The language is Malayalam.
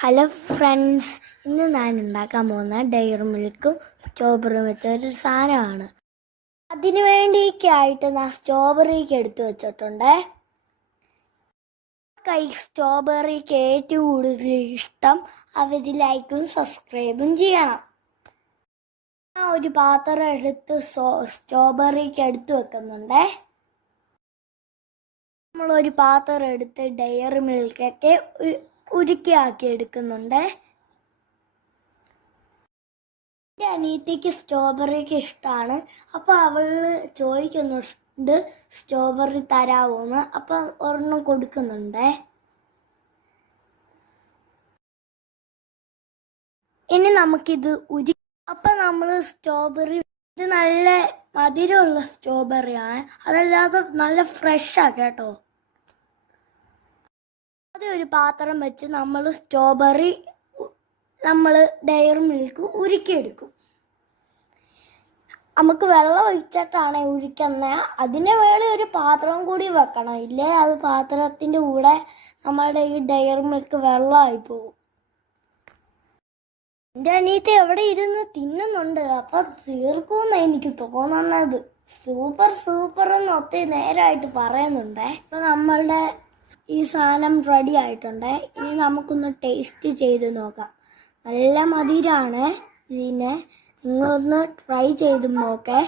ഹലോ ഫ്രണ്ട്സ്, ഇന്ന് ഞാൻ ഉണ്ടാക്കാൻ പോകുന്ന ഡയറി മിൽക്കും സ്ട്രോബെറിയും വെച്ച ഒരു സാധനമാണ്. അതിനു വേണ്ടിയൊക്കെയായിട്ട് ഞാൻ സ്ട്രോബെറിക്ക് എടുത്തു വെച്ചിട്ടുണ്ട്. കൈ സ്ട്രോബെറിക്ക് ഏറ്റവും കൂടുതൽ ഇഷ്ടം അവർ ലൈക്കും സബ്സ്ക്രൈബും ചെയ്യണം. ഞാൻ ഒരു പാത്രം എടുത്ത് സ്ട്രോബെറിക്ക് എടുത്തു വെക്കുന്നുണ്ട്. നമ്മളൊരു പാത്രം എടുത്ത് ഡയറി മിൽക്കൊക്കെ ഉരുക്കിയാക്കി എടുക്കുന്നുണ്ട്. എൻ്റെ അനിയത്തിക്ക് സ്ട്രോബെറിക്ക് ഇഷ്ടമാണ്. അപ്പോൾ അവള് ചോദിക്കുന്നുണ്ട് സ്ട്രോബെറി തരാവോന്ന്. അപ്പം ഒരെണ്ണം കൊടുക്കുന്നുണ്ട്. ഇനി നമുക്കിത് അപ്പം നമ്മൾ സ്ട്രോബെറി, ഇത് നല്ല മധുരമുള്ള സ്ട്രോബെറിയാണ്, അതല്ലാതെ നല്ല ഫ്രഷാണ് കേട്ടോ. അതൊരു പാത്രം വെച്ച് നമ്മൾ സ്ട്രോബെറി ഡയറി മിൽക്ക് ഉരുക്കിയെടുക്കും. നമുക്ക് വെള്ളം ഒഴിച്ചിട്ടാണ് ഉരുക്കുന്നത്. അതിന് വേളി ഒരു പാത്രം കൂടി വെക്കണം, ഇല്ലേ അത് പാത്രത്തിൻ്റെ കൂടെ നമ്മളുടെ ഈ ഡയറി മിൽക്ക് വെള്ളമായി പോകും. എൻ്റെ അനിയത്തി എവിടെ ഇരുന്ന് തിന്നുന്നുണ്ട്, അപ്പം തീർക്കുമെന്ന് എനിക്ക് തോന്നുന്നത്. സൂപ്പർ എന്ന് ഒത്തിരി നേരമായിട്ട് പറയുന്നുണ്ടേ. ഇപ്പം നമ്മളുടെ ഈ സാധനം റെഡി ആയിട്ടുണ്ട്. ഇനി നമുക്കൊന്ന് ടേസ്റ്റ് ചെയ്ത് നോക്കാം. നല്ല മധുരമാണ് ഇതിനെ. നിങ്ങളൊന്ന് ട്രൈ ചെയ്ത് നോക്കേ.